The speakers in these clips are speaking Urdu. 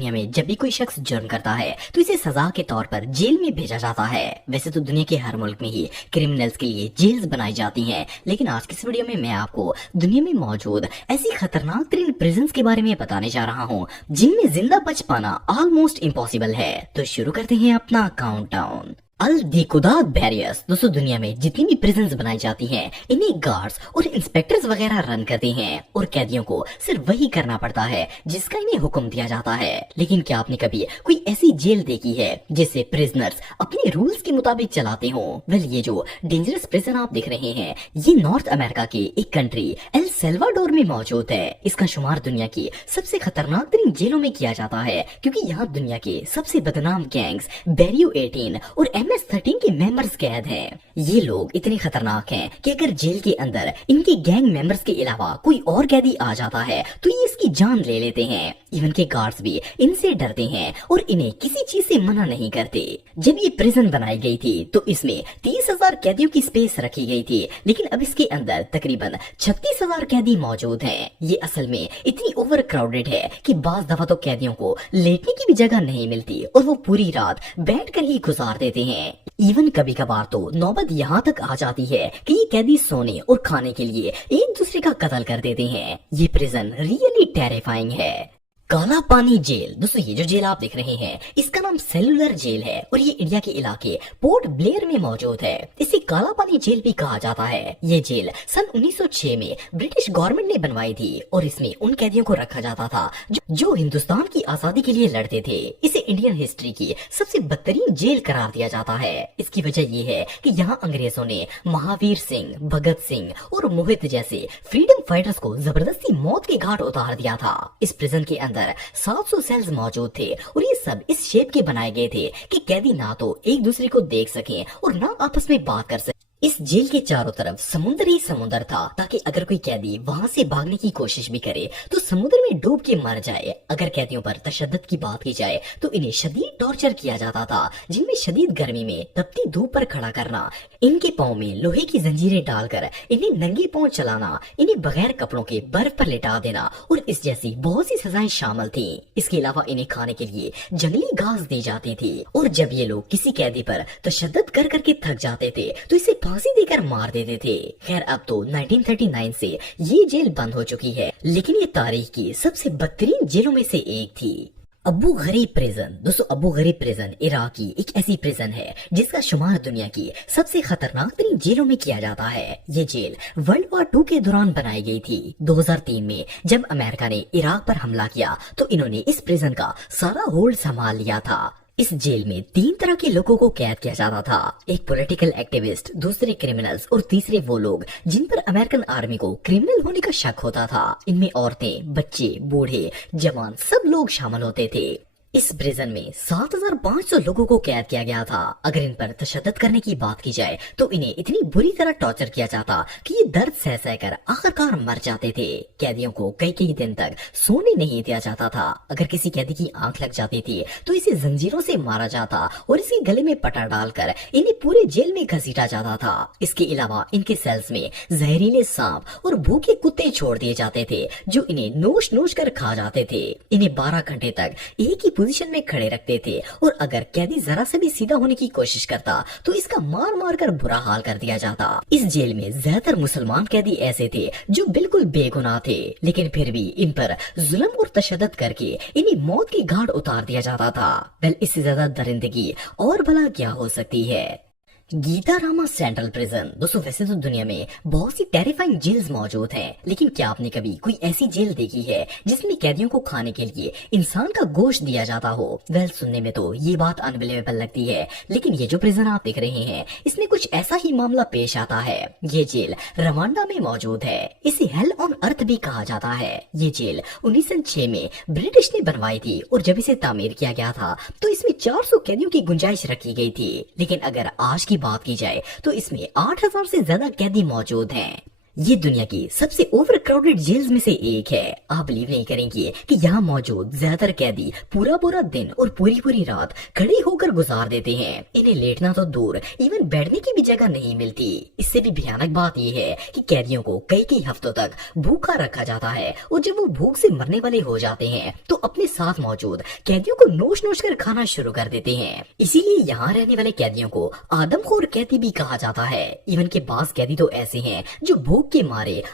دنیا میں جب بھی کوئی شخص جرم کرتا ہے تو اسے سزا کے طور پر جیل میں بھیجا جاتا ہے۔ ویسے تو دنیا کے ہر ملک میں ہی کرمنلز کے لیے جیلز بنائی جاتی ہیں، لیکن آج کی اس ویڈیو میں میں آپ کو دنیا میں موجود ایسی خطرناک ترین پریزنز کے بارے میں بتانے جا رہا ہوں جن میں زندہ بچ پانا آلموسٹ امپاسبل ہے۔ تو شروع کرتے ہیں اپنا کاؤنٹ ڈاؤن۔ الدیکوداد بیریئرز دوستو، دنیا میں جتنی بھی پریزنز بنائی جاتی ہیں انہیں گارڈز اور انسپیکٹرز وغیرہ رن کرتے ہیں اور قیدیوں کو صرف وہی کرنا پڑتا ہے جس کا انہیں حکم دیا جاتا ہے۔ لیکن کیا آپ نے کبھی کوئی ایسی جیل دیکھی ہے جسے پریزنرز اپنے رولز کے مطابق چلاتے ہوں؟ یہ جو ڈینجرس پریزن آپ دیکھ رہے ہیں یہ نارتھ امریکہ کے ایک کنٹری ایل سیلواڈور میں موجود ہے۔ اس کا شمار دنیا کی سب سے خطرناک ترین جیلوں میں کیا جاتا ہے کیونکہ یہاں دنیا کے سب سے بدنام گینگز بیریو 18 اور MS-13 کے ممبرز قید ہیں۔ یہ لوگ اتنے خطرناک ہیں کہ اگر جیل کے اندر ان کے گینگ ممبرز کے علاوہ کوئی اور قیدی آ جاتا ہے تو یہ اس کی جان لے لیتے ہیں۔ ایون کے گارڈز بھی ان سے ڈرتے ہیں اور انہیں کسی چیز سے منع نہیں کرتے۔ جب یہ پریزن بنائی گئی تھی تو اس میں 30,000 قیدیوں کی سپیس رکھی گئی تھی، لیکن اب اس کے اندر تقریباً 36,000 قیدی موجود ہیں۔ یہ اصل میں اتنی اوور کراؤڈڈ ہے کہ بعض دفعہ تو قیدیوں کو لیٹنے کی بھی جگہ نہیں ملتی اور وہ پوری رات بیٹھ کر ہی گزار دیتے ہیں۔ ایون کبھی کبھار تو نوبت یہاں تک آ جاتی ہے کہ یہ قیدی سونے اور کھانے کے لیے ایک دوسرے کا قتل کر دیتے ہیں۔ یہ پریزن ریئلی ٹیریفائنگ ہے۔ کالا پانی جیل دوستو، یہ جو جیل آپ دیکھ رہے ہیں اس کا نام سیلولر جیل ہے اور یہ انڈیا کے علاقے پورٹ بلیئر میں موجود ہے۔ اسے کالا پانی جیل بھی کہا جاتا ہے۔ یہ جیل سن 1906 میں برٹش گورنمنٹ نے بنوائی تھی اور اس میں ان قیدیوں کو رکھا جاتا تھا جو ہندوستان کی آزادی کے لیے لڑتے تھے۔ اسے انڈین ہسٹری کی سب سے بدترین جیل قرار دیا جاتا ہے۔ اس کی وجہ یہ ہے کہ یہاں انگریزوں نے مہاویر سنگھ، بھگت سنگھ اور موہت جیسے فریڈم فائٹرز کو زبردستی موت کے گھاٹ اتار دیا تھا۔ اس پریزن کے اندر 700 سیلز موجود تھے اور یہ سب اس شیپ کے بنائے گئے تھے کہ قیدی نہ تو ایک دوسرے کو دیکھ سکیں اور نہ آپس میں بات کر سکیں۔ اس جیل کے چاروں طرف سمندر ہی سمندر تھا تاکہ اگر کوئی قیدی وہاں سے بھاگنے کی کوشش بھی کرے تو سمندر میں ڈوب کے مر جائے۔ اگر قیدیوں پر تشدد کی بات کی جائے تو انہیں شدید ٹارچر کیا جاتا تھا، جن میں شدید گرمی میں تپتی دھوپ پر کھڑا کرنا، ان کے پاؤں میں لوہے کی زنجیریں ڈال کر انہیں ننگے پاؤں چلانا، انہیں بغیر کپڑوں کے برف پر لٹا دینا اور اس جیسی بہت سی سزائیں شامل تھیں۔ اس کے علاوہ انہیں کھانے کے لیے جنگلی گھاس دی جاتی تھی اور جب یہ لوگ کسی قیدی پر تشدد کر کر کے تھک جاتے تھے تو اسے پھانسی دے کر مار دیتے تھے۔ خیر اب تو 1939 سے یہ جیل بند ہو چکی ہے، لیکن یہ تاریخ کی سب سے بدترین جیلوں میں سے ایک تھی۔ ابو غریب پریزن دوستو، ابو غریب پریزن عراق کی ایک ایسی پریزن ہے جس کا شمار دنیا کی سب سے خطرناک ترین جیلوں میں کیا جاتا ہے۔ یہ جیل ورلڈ وار 2 کے دوران بنائی گئی تھی۔ 2003 میں جب امریکہ نے عراق پر حملہ کیا تو انہوں نے اس پریزن کا سارا ہولڈ سنبھال لیا تھا۔ اس جیل میں 3 طرح کے لوگوں کو قید کیا جاتا تھا، ایک پولیٹیکل ایکٹیوسٹ، دوسرے کرمنلز اور تیسرے وہ لوگ جن پر امریکن آرمی کو کرمنل ہونے کا شک ہوتا تھا۔ ان میں عورتیں، بچے، بوڑھے، جوان سب لوگ شامل ہوتے تھے۔ اس پریزن میں 7,500 لوگوں کو قید کیا گیا تھا۔ اگر ان پر تشدد کرنے کی بات کی جائے تو انہیں اتنی بری طرح ٹارچر کیا جاتا کہ یہ درد سہ سہ کر آخرکار مر جاتے تھے۔ قیدیوں کو کئی دن تک سونے نہیں دیا جاتا تھا۔ اگر کسی قیدی کی آنکھ لگ جاتی تھی تو اسے زنجیروں سے مارا جاتا اور اس کے گلے میں پٹا ڈال کر انہیں پورے جیل میں گھسیٹا جاتا تھا۔ اس کے علاوہ ان کے سیلز میں زہریلے سانپ اور بھوکے کتے چھوڑ دیے جاتے تھے جو انہیں نوش نوش کر کھا جاتے تھے۔ انہیں 12 گھنٹے تک ایک ہی پوزیشن میں کھڑے رکھتے تھے اور اگر قیدی ذرا سے بھی سیدھا ہونے کی کوشش کرتا تو اس کا مار مار کر برا حال کر دیا جاتا۔ اس جیل میں زیادہ تر مسلمان قیدی ایسے تھے جو بالکل بے گناہ تھے، لیکن پھر بھی ان پر ظلم اور تشدد کر کے انہیں موت کی گھاٹ اتار دیا جاتا تھا۔ اس سے زیادہ درندگی اور بھلا کیا ہو سکتی ہے۔ گیتا راما سینٹرل پریزن دوستو، ویسے تو دنیا میں بہت سی ٹیریفائنگ جیلز موجود ہیں، لیکن کیا آپ نے کبھی کوئی ایسی جیل دیکھی ہے جس میں قیدیوں کو کھانے کے لیے انسان کا گوشت دیا جاتا ہو؟ سننے میں تو یہ بات انبلیویبل لگتی ہے، لیکن یہ جو پریزن آپ دیکھ رہے ہیں اس میں کچھ ایسا ہی معاملہ پیش آتا ہے۔ یہ جیل روانڈا میں موجود ہے۔ اسے ہیل آن ارتھ بھی کہا جاتا ہے۔ یہ جیل 1906 میں برٹش نے بنوائی تھی اور جب اسے تعمیر کیا گیا تھا تو اس میں 400 قیدیوں کی گنجائش رکھی گئی تھی، لیکن اگر آج کی بات کی جائے تو اس میں 8,000 سے زیادہ قیدی موجود ہیں۔ یہ دنیا کی سب سے اوور کراؤڈڈ جیلز میں سے ایک ہے۔ آپ بلیو نہیں کریں گے کہ یہاں موجود زیادہ تر قیدی پورا دن اور پوری رات کھڑے ہو کر گزار دیتے ہیں۔ انہیں لیٹنا تو دور، ایون بیٹھنے کی بھی جگہ نہیں ملتی۔ اس سے بھی بھیانک بات یہ ہے کہ قیدیوں کو کئی ہفتوں تک بھوکا رکھا جاتا ہے، اور جب وہ بھوک سے مرنے والے ہو جاتے ہیں تو اپنے ساتھ موجود قیدیوں کو نوش کر کھانا شروع کر دیتے ہیں۔ اسی لیے یہاں رہنے والے قیدیوں کو آدم خور قیدی بھی کہا جاتا ہے۔ ایون کے بعض قیدی تو ایسے ہیں جو بھوک کے مارے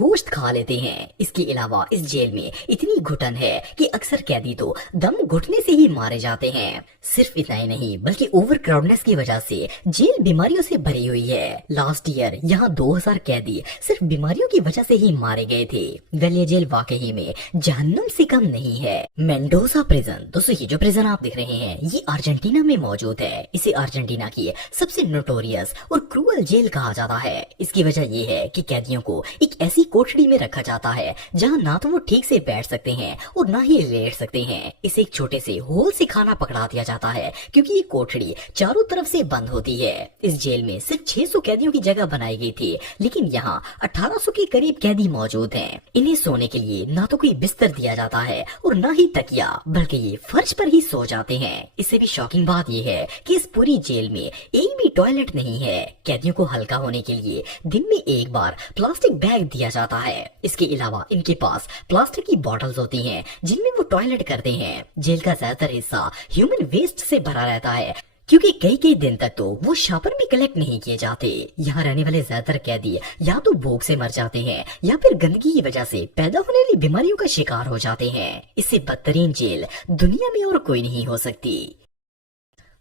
گوشت کھا لیتے ہیں۔ اس کے علاوہ اس جیل میں اتنی گھٹن ہے کہ اکثر قیدی تو دم گھٹنے سے ہی مارے جاتے ہیں۔ صرف اتنا ہی نہیں بلکہ اوور کراؤڈنس کی وجہ سے جیل بیماریوں سے بھری ہوئی ہے۔ لاسٹ ایئر یہاں 2000 قیدی صرف بیماریوں کی وجہ سے ہی مارے گئے تھے۔ ویل یہ جیل واقعی میں جہنم سے کم نہیں ہے۔ مینڈوزا پریزن، دوستو یہ جو پریزن آپ دیکھ رہے ہیں یہ ارجنٹینا میں موجود ہے۔ اسے ارجنٹینا کی سب سے نوٹوریس اور کروئل جیل کہا جاتا ہے۔ اس کی وجہ یہ ہے کہ قیدیوں کو ایک ایسی کوٹڑی میں رکھا جاتا ہے جہاں نہ تو وہ ٹھیک سے بیٹھ سکتے ہیں اور نہ ہی لیٹ سکتے ہیں۔ اسے ایک چھوٹے سے ہول سے کھانا پکڑا دیا جاتا ہے کیونکہ یہ کوٹڑی چاروں طرف سے بند ہوتی ہے۔ اس جیل میں صرف 600 قیدیوں کی جگہ بنائی گئی تھی، لیکن یہاں 1800 کے قریب قیدی موجود ہیں۔ انہیں سونے کے لیے نہ تو کوئی بستر دیا جاتا ہے اور نہ ہی تکیا، بلکہ یہ فرش پر ہی سو جاتے ہیں۔ اس سے بھی شاکنگ بات یہ ہے کہ اس پوری جیل میں ایک بھی ٹوائلٹ نہیں ہے۔ قیدیوں کو ہلکا ہونے کے لیے دن میں ایک بار پلاسٹک بیگ دیا جاتا ہے۔ اس کے علاوہ ان کے پاس پلاسٹک کی بوٹلز ہوتی ہیں جن میں وہ ٹوائلٹ کرتے ہیں۔ جیل کا زیادہ تر حصہ ہیومن ویسٹ سے بھرا رہتا ہے کیونکہ کئی دن تک تو وہ شاپر بھی کلیکٹ نہیں کیے جاتے۔ یہاں رہنے والے زیادہ تر قیدی یا تو بھوک سے مر جاتے ہیں یا پھر گندگی کی وجہ سے پیدا ہونے والی بیماریوں کا شکار ہو جاتے ہیں۔ اس سے بدترین جیل دنیا میں اور کوئی نہیں ہو سکتی۔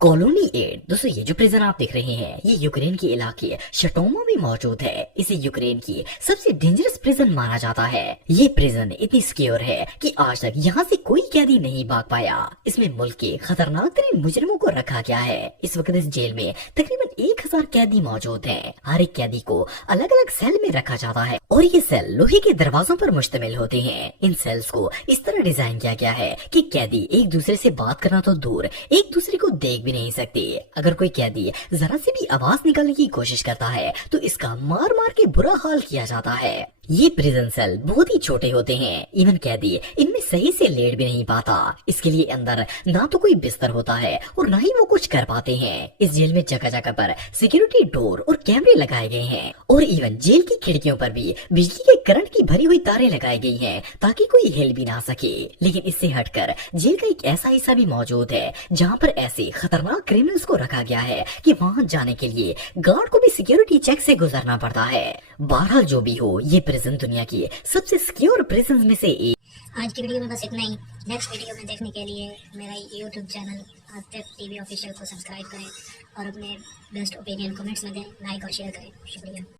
کالونی 8، دوستو یہ جو پریزن آپ دیکھ رہے ہیں یہ یوکرین کے علاقے شٹوما میں موجود ہے۔ اسے یوکرین کی سب سے ڈینجرس پریزن مانا جاتا ہے۔ یہ پریزن اتنی سیکیور ہے کہ آج تک یہاں سے کوئی قیدی نہیں بھاگ پایا۔ اس میں ملک کے خطرناک ترین مجرموں کو رکھا گیا ہے۔ اس وقت اس جیل میں تقریباً 1000 قیدی موجود ہیں۔ ہر ایک قیدی کو الگ الگ سیل میں رکھا جاتا ہے اور یہ سیل لوہے کے دروازوں پر مشتمل ہوتے ہیں۔ ان سیلز کو اس طرح ڈیزائن کیا گیا ہے کہ قیدی ایک دوسرے سے بات کرنا تو دور، ایک دوسرے کو دیکھ بھی نہیں سکتے۔ اگر کوئی قیدی ذرا سے بھی آواز نکالنے کی کوشش کرتا ہے تو اس کا مار کے برا حال کیا جاتا ہے۔ یہ پریزن سیل بہت ہی چھوٹے ہوتے ہیں، ایون قیدی ان میں صحیح سے لیٹ بھی نہیں پاتا۔ اس کے لیے اندر نہ تو کوئی بستر ہوتا ہے اور نہ ہی وہ کچھ کر پاتے ہیں۔ اس جیل میں جگہ جگہ پر سیکیورٹی ڈور اور کیمرے لگائے گئے ہیں اور ایون جیل کی کھڑکیوں پر بھی بجلی کے کرنٹ کی بھری ہوئی تاریں لگائی گئی ہیں تاکہ کوئی ہل بھی نہ سکے۔ لیکن اس سے ہٹ کر جیل کا ایک ایسا حصہ بھی موجود ہے جہاں پر ایسے خطرناک کرمنلز کو رکھا گیا ہے کہ وہاں جانے کے لیے گارڈ کو بھی سیکیورٹی چیک سے گزرنا پڑتا ہے۔ بہرحال جو بھی ہو، یہ پریزن دنیا کی سب سے سیکیور پریزنز میں سے ایک۔ آج کی ویڈیو میں بس اتنا ہی۔ نیکسٹ ویڈیو میں دیکھنے کے لیے میرا YouTube channel Atif T V official کو سبسکرائب کریں اور اپنے بیسٹ اوپینین کمنٹس میں دیں، لائک اور شیئر کریں۔ شکریہ۔